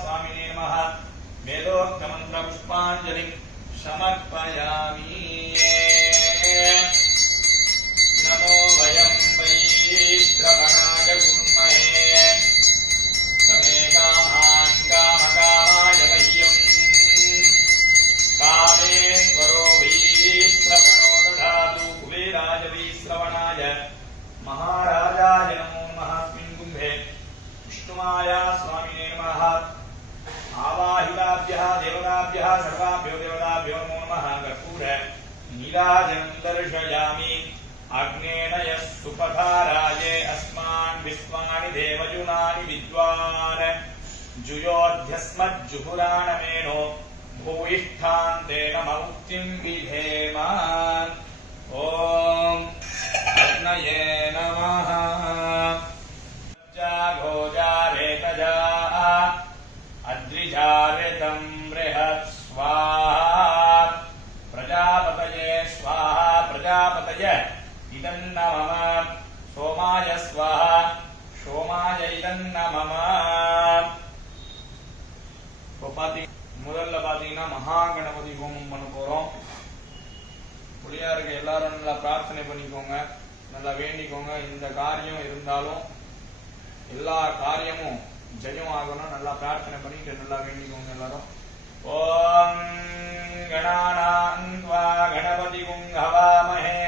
स्वामिने नमः वेदोक्तमन्त्रपुष्पाञ्जलिं समर्पयामि। नमो वयं वै श्रवणाय गुरुमहे समे कामान् कामकामाय मह्यम् कामेश्वरो वै श्रवणो दधातु कुबेराय वै श्रवणाय महाराजाय नमो नमः। अस्मिन् कुम्भे विष्णुमाया स्वामिने नमः। आवाहिताभ्यः देवताभ्यः सर्वाभ्यो देवताभ्यो नमो नमः। कर्पूर नीराजनं दर्शयामि। अग्नेन यः सुपथाराये अस्मान् विश्वानि देवयुनानि विद्वान् जुयोध्यस्मज्जुहुराणमेनो भूयिष्ठान्तेन मौक्तिं विधेम। ॐ अग्नये नमः। घोजारेतजा अद्रिजारेतं बृहत् स्वाहा प्रजापतये स्वाहा प्रजापतय इदन्न मम सोमाय स्वाहा सोमाय इदन्न मम। முதல்ல பாத்தீங்கன்னா மகாகணபதி ஹோமம் பண்ண போறோம். புள்ளியா இருக்க எல்லாரும் நல்லா பிரார்த்தனை பண்ணிக்கோங்க, நல்லா வேண்டிக்கோங்க. இந்த காரியம் இருந்தாலும் எல்லா காரியமும் ஜெயம் ஆகணும். நல்லா பிரார்த்தனை பண்ணிட்டு நல்லா வேண்டிக்கோங்க எல்லாரும். ஓம் கணானான்வா கணபதிகும் ஹவாமஹே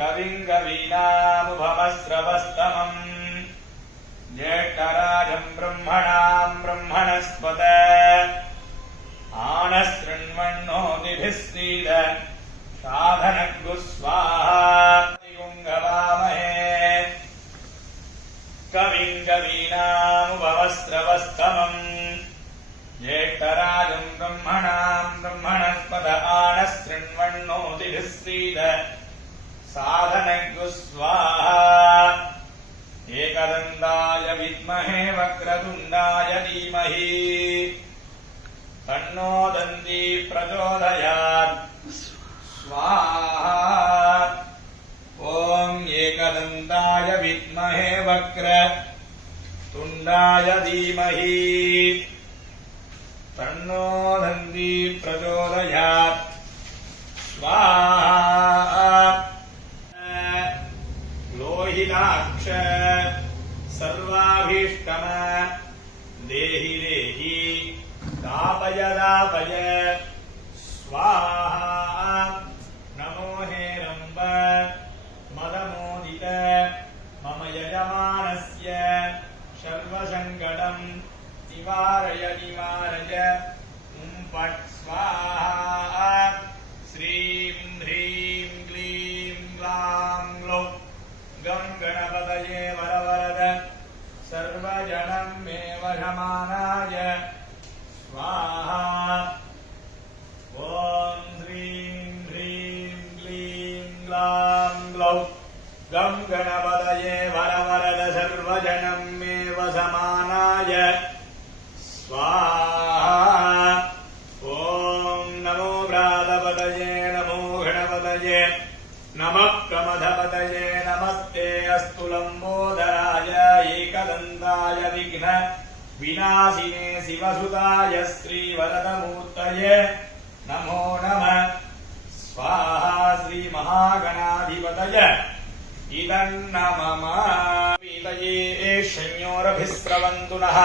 கவிம் கவீனாமுபமஸ்ரவஸ்தமம் ज्येष्ठराजं ब्रह्मणां ब्रह्मणस्पत आनशृण्वन्नोतिभिः सीद साधनग्गु स्वाहा। गवामहे कविं कवीनामुपमस्रवस्तमम् ज्येष्ठराजं ब्रह्मणां ब्रह्मणस्पत आनशृण्वन्नोतिभिः सीद साधनग्गु स्वाहा। एकदन्ताय विद्महे वक्रतुण्डाय धीमहि तन्नो दन्ती प्रचोदयात् स्वाहा। ॐ एकदन्ताय विद्महे वक्रतुण्डाय धीमहि तन्नो दन्ती प्रचोदयात् स्वाहा। लोहिताक्ष सर्वाभीष्टम देहि देहि दापय दापय स्वाहा। नमो हेरम्ब मदमोदित मम यजमानस्य सर्वसङ्कटं निवारय निवारय फट् स्वाहा। श्रीं ह्रीं क्लीं ग्लां ग्लौं गं गणपतये वरवरद सर्वजनं मे वशमानाय स्वाहा। ॐ श्रीं ह्रीं क्लीं ग्लां ग्लौं गं गणपतये वरवरद सर्वजनं मे वशमानाय स्वाहा। ॐ नमो व्रातपतये नमो गणपतये नमः प्रमथपतये नमस्ते अस्तु लम्बोदराय एकदन्ताय विघ्न विनाशिने शिवसुताय श्रीवरदमूर्तये नमो नमः स्वाहा। श्रीमहागणाधिपतय इदन्न मम पीतये शन्योरभिस्रवन्तु नः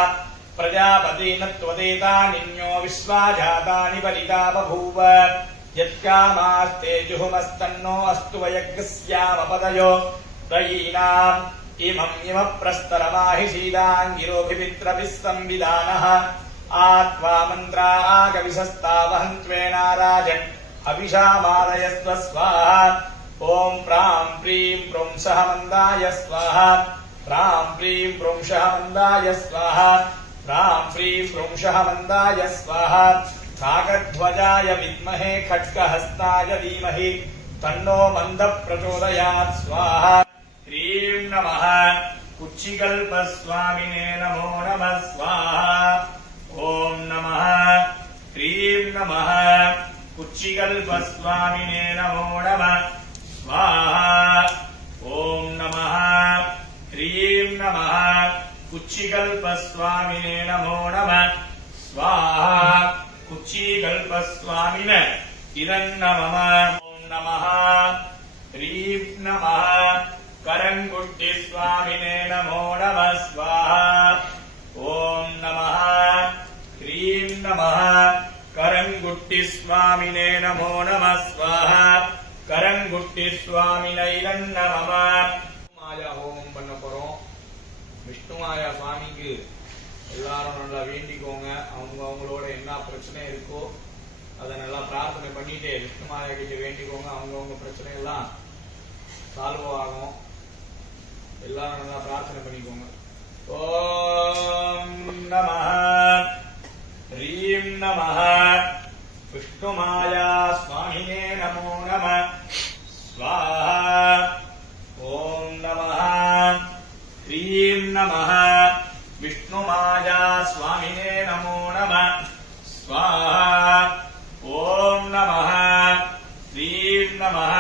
प्रजापतेन त्वदेतानिन्यो विश्वाजातानि परिता बभूव यत्कामास्ते जुहुमस्तन्नो अस्तु वयग्स्यामपदयो दयीनाम् इमं प्रस्तरमाहिषीदाङ्गिरोऽभिपित्रभिः संविधानः आत्वा मन्त्रा आगविशस्तावहन्त्वेनाराजन् हविषामादयस्व स्वाहा। ॐ प्रां प्रीं प्रोंसः मन्दाय स्वाहा प्रां प्रीं प्रोंसः मन्दाय स्वाहा प्रां प्रीं प्रोंसः मन्दाय स्वाहा। काकध्वजाय विद्महे खड्गहस्ताय धीमहि तन्नो मन्दः प्रचोदयात् स्वाहा। ह्रीं नमः कुच्चिकल्पस्वामिने नमो नमः स्वाहा। ॐ नमः ह्रीं नमः कुच्चिकल्पस्वामिने नमो नमः स्वाहा। ॐ नमः ह्रीं नमः कुक्षिकल्पस्वामिने नमो नमः स्वाहा कुक्षिकल्पस्वामिन इदन्नमः ओम नमः ह्रीं नमः करंगुट्टिस्वामिने नमो नमः स्वाहा ओम नमः ह्रीं नमः करंगुट्टिस्वामिने नमो नमः स्वाहा करंगुट्टिस्वामिने नमः माया होमम பண்ண போறோம் விஷ்ணுமாயா சுவாமிக்கு எல்லாரும் நல்லா வேண்டிக்கோங்க அவங்களோட என்ன பிரச்சனை இருக்கோ அதை நல்லா பிரார்த்தனை பண்ணிட்டு விஷ்ணுமாயா கிட்ட வேண்டிக்கோங்க அவங்க பிரச்சனை எல்லாம் சால்வ் ஆகும் எல்லாரும் நல்லா பிரார்த்தனை பண்ணிக்கோங்க ஓம் நமः ह्रीं नमः विष्णुमाया स्वामिने नमो नमः स्वाहा ओम नमः ह्रीं नमः विष्णुमाया स्वामिने नमो नमः स्वाहा ओम नमः ह्रीं नमः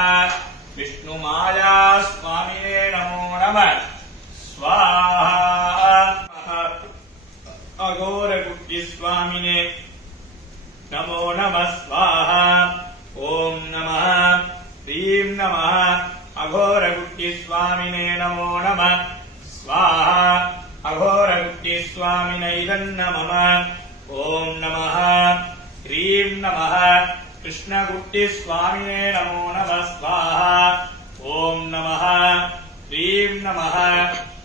विष्णुमाया स्वामिने नमो नमः स्वाहा अघोरगुट्टिस्वामिने नमो नमः स्वाहा ओम नमः ह्रीं नमः अघोरगुट्टिस्वामिने नमो नमः स्वाहा अघोरगुट्टिस्वामिने नमः ओम नमः ह्रीं नमः कृष्णगुट्टिस्वामिने नमो नमः स्वाहा ओम नमः ह्रीं नमः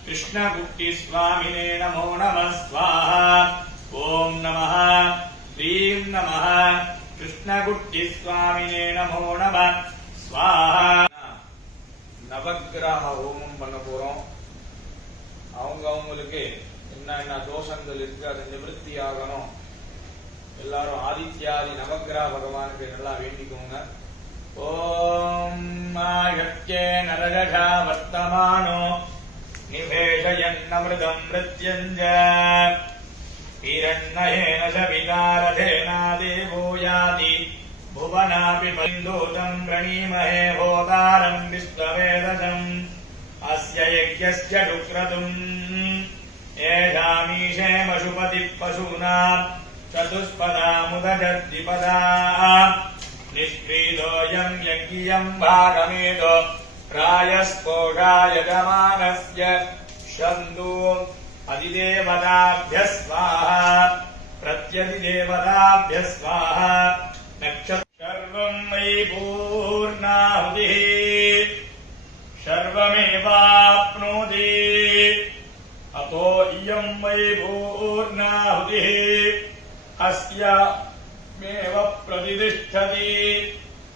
कृष्णगुट्टिस्वामिने नमो नमः स्वाहा ओम नमः ह्रीं नमः कृष्णगुट्टिस्वामिने नमो नमः स्वाहा நவக்கிரக ஹோமம் பண்ண போறோம் அவங்களுக்கு என்ன தோஷங்கள் இருக்கு அது நிவர்த்தி ஆகணும் எல்லாரும் ஆதித்யாதி நவக்கிரக பகவானுக்கு நல்லா வேண்டிக்கோங்க ஓம் மாயத்யே நரஜா வர்த்தமானோ நிவேஷயன்னமிருதம் மிருத்யஞ்ச हिरण्येन सवितारथेना देवो याति भुवनापि बन्धूतं प्रणीमहे होतारं विश्ववेदसम् अस्य यज्ञस्य डुक्रतुम् येषामीशे पशुपतिः पशूनां चतुष्पदामुदजद्विपदा निष्क्रीतोऽयं यज्ञियं भागमेतो रायस्पोषायजमानस्य शन्दो अधिदेवताभ्यः स्वाहा प्रत्यधिदेवताभ्यः स्वाहा सर्वं मयि पूर्णाहुतिः सर्वमेवाप्नोति अतो इयं मयि पूर्णाहुतिः अस्यामेव प्रतिष्ठति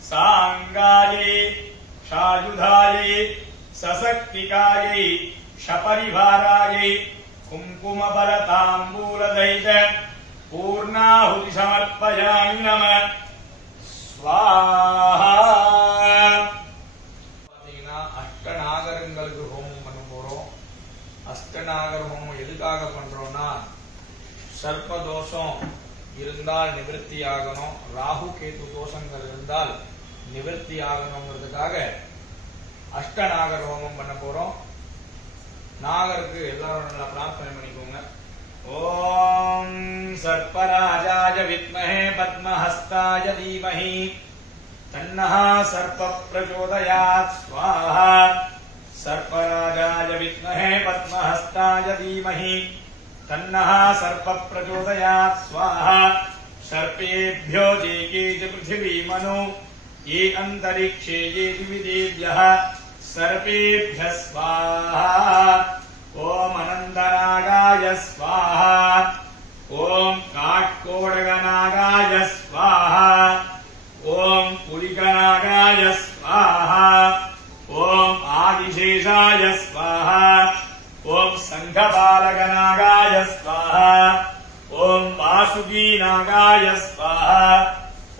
साङ्गायै सायुधायै सशक्तिकायै सपरिवारायै कुंकुमफलताम्बूलसहित पूर्णाहुति समर्पयामि नमः स्वाहा அஷ்டநாகரங்களுக்கு ஹோமம் பண்ண போறோம் அஷ்டநாகர ஹோமம் எதுக்காக பண்றோம்னா சர்ப்ப தோஷம் இருந்தால் நிவர்த்தி ஆகணும் ராகு கேது தோஷங்கள் இருந்தால் நிவர்த்தி ஆகணுங்கிறதுக்காக அஷ்டநாகர ஹோமம் பண்ண போறோம் நாகருக்கு எல்லாரும் நல்லா பிரார்த்தனை பண்ணிக்கோங்க ஓம் சர்ப்பராஜாய வித்மஹே பத்மஹஸ்தாய தீமஹி தன்னः सर्प प्रचोदयात् स्वाहा सर्पराजाय विद्महे पद्महस्ताय धीमहि तन्नः सर्प प्रचोदयात् स्वाहा सर्पेभ्यो जेके च पृथिवी मनो ये अंतरिक्षे ये दिविदेव्यः सर्पेभ्यः स्वाहा ओम अनन्तनागाय स्वाहा ओम काट्कोडगनागाय स्वाहा ओम पुलिकनागाय स्वाहा ओम आदिशेषाय स्वाहा ओम संघपालकनागाय स्वाहा ओम वासुकीनागाय स्वाहा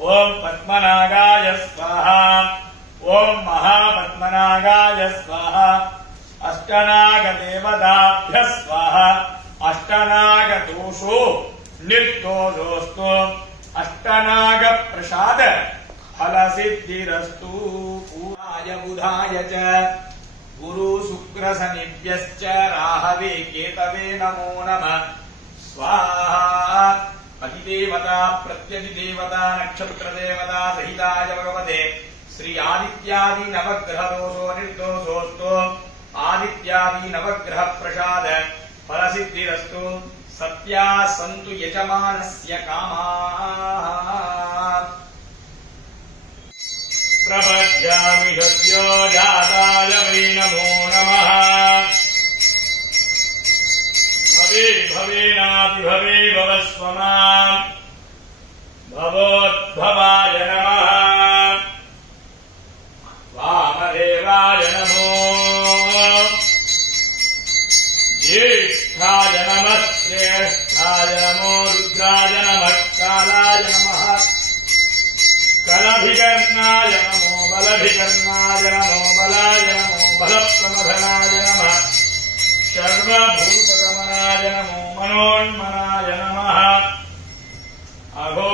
ओम पद्मनागाय स्वाहा ओम महापद्मनागाय स्वाहा अष्टनागदेवताभ्यः स्वाहा अष्टनागदोषो निर्दोषोऽस्तु अष्टनाग प्रसाद फल सिद्धिरस्तु पूराय बुधाय च गुरु शुक्र शनिभ्यश्च राहवे केतवे नमो नमः स्वाहा अधिदेवता प्रत्यधिदेवता नक्षत्रदेवता सहिताय भगवते श्री आदित्यादि नवग्रह दोषो निर्दोषोस्तु आदित्यादि नवग्रह प्रसाद फलसिद्धिरस्तु सत्या सन्तु यजमानस्य कामाः प्रपद्यामि सद्यो जाताय वै नमो नमः भवे भवेनातिभवे भवस्व माम् भवोद्भवाय नमः वामदेवाय नमो ज्येष्ठाय नमः श्रेष्ठाय नमो रुद्राय नमः कालाय नमः कलभिकर्णाय नमो बलभिकर्णाय नमो बलाय नमो बलप्रमथनाय नमः सर्वभूतगमनाय नमो मनोन्मनाय नमः अघो